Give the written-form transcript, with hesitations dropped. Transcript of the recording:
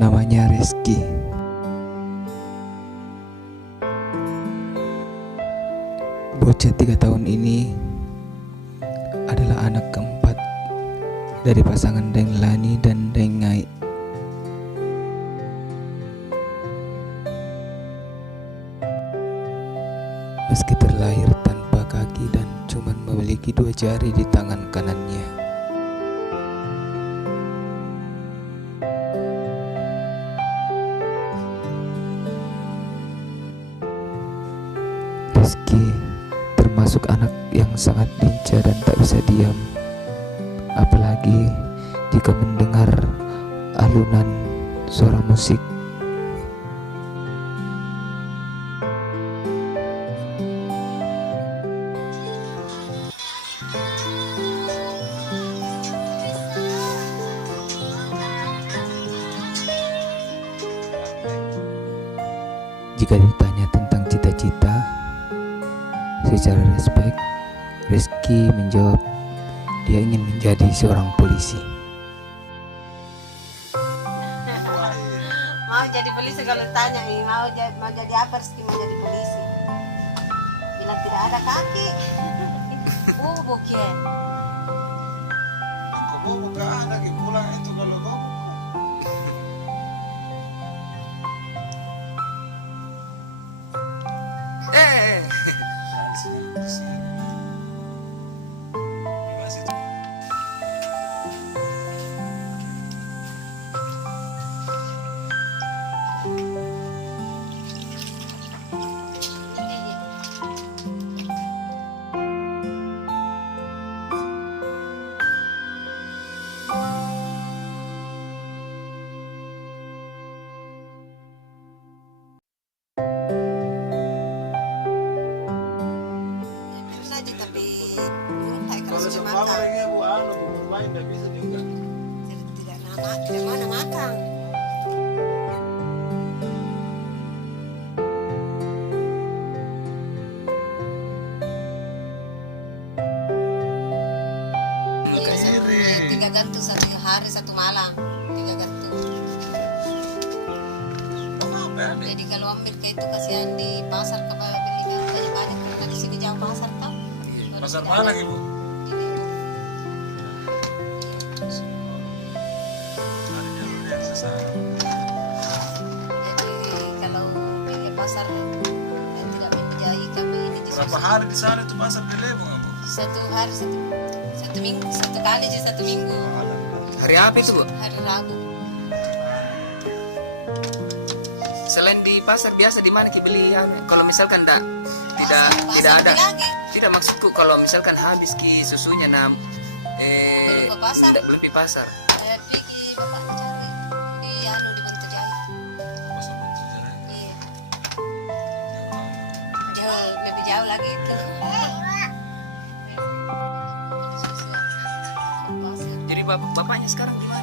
Namanya Rizky. Bocah 3 tahun ini adalah anak keempat dari pasangan Deng Lani dan Deng Ngai. Meski terlahir tanpa kaki dan cuma memiliki 2 jari di tangan kanannya, Rizky termasuk anak yang sangat lincah dan tak bisa diam, apalagi jika mendengar alunan suara musik. Jika ditanya tentang cita-cita, secara respek, Rizky menjawab dia ingin menjadi seorang polisi. Mau jadi polisi, kalau tanya mau jadi apa, Rizky mau jadi polisi. Bila tidak ada kaki, bukan. Aku mau buka lagi pulang itu kalau mau. Saja tapi muntah kalau Kalau sudah seumpama makan. ini bu anu bubur lain tidak bisa juga. Jadi tidak mana makan. Tiga gantung 1 hari 1 malam, 3 gantung. Apa ya? Jadi kalau ambil ke itu kasihan di pasar ke beli banyak karena di sini jauh pasar tau. Pasar mana ibu? Di Depok. Ada jalur yang sesat. Jadi kalau pergi pasar dan tidak menjahit kami ini di Berapa hari di sana itu pasar di Lebo bu? 1 hari 1 minggu, 1 kali aja 1 minggu. Hari apa itu, Bu? Hari Rabu. Selain di pasar biasa di mana Ki beli ya? Kalau misalkan tidak Pasar ada. lagi. Tidak, maksudku kalau misalkan habis Ki susunya Belum ke pasar. belum di pasar. Saya pergi bapak cari di di Bantu Jaya. Pasar Bantujalan. Iya. Jauh lebih jauh lagi itu. Jadi bapaknya sekarang di mana?